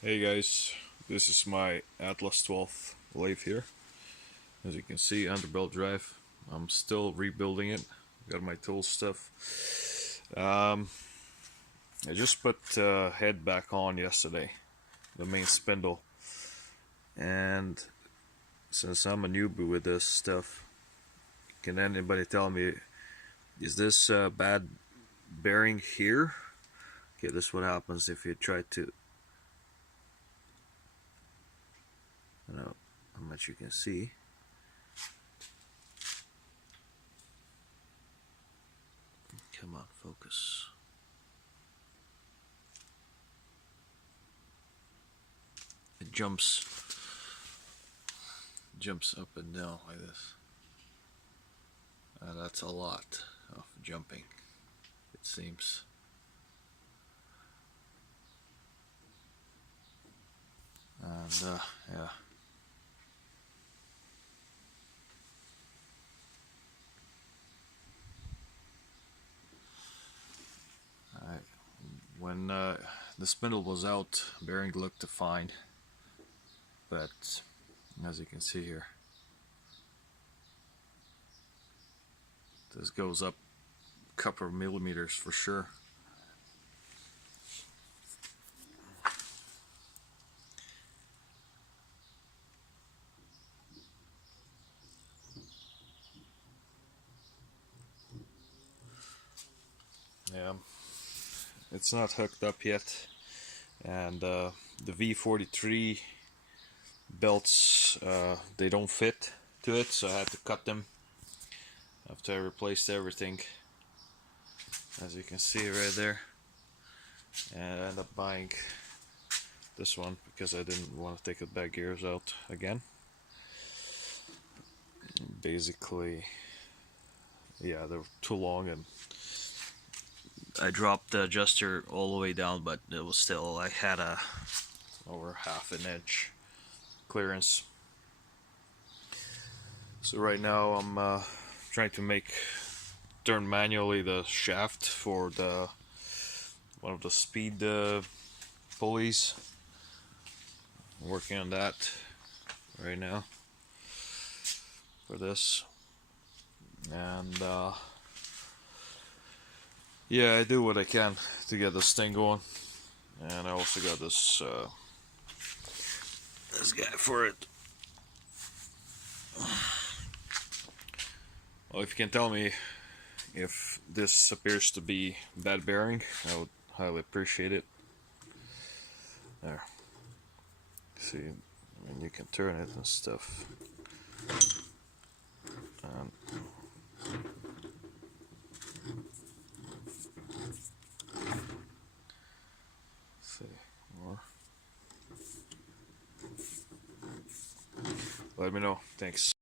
Hey guys, this is my Atlas 12 lathe here. As you can see, underbelt drive. I'm still rebuilding it. Got my tool stuff. I just put head back on yesterday, the main spindle. And since I'm a newbie with this stuff, can anybody tell me, is this a bad bearing here? Okay, this is what happens if you try to, I don't know how much you can see. Come on, focus. It jumps up and down like this. That's a lot of jumping, it seems. And yeah. When the spindle was out, bearing looked fine, but as you can see here, this goes up a couple of millimeters for sure. Yeah, it's not hooked up yet, and the V43 belts, they don't fit to it, so I had to cut them after I replaced everything, as you can see right there. And I ended up buying this one because I didn't want to take the back gears out again. Basically, yeah, they're too long, and I dropped the adjuster all the way down, but it was still, I had a over half an inch clearance. So right now I'm trying to turn manually the shaft for the one of the speed pulleys. I'm working on that right now for this, and yeah, I do what I can to get this thing going. And I also got this guy for it. Well, if you can tell me if this appears to be bad bearing, I would highly appreciate it. There. See, I mean, you can turn it and stuff. And see more. Let me know. Thanks.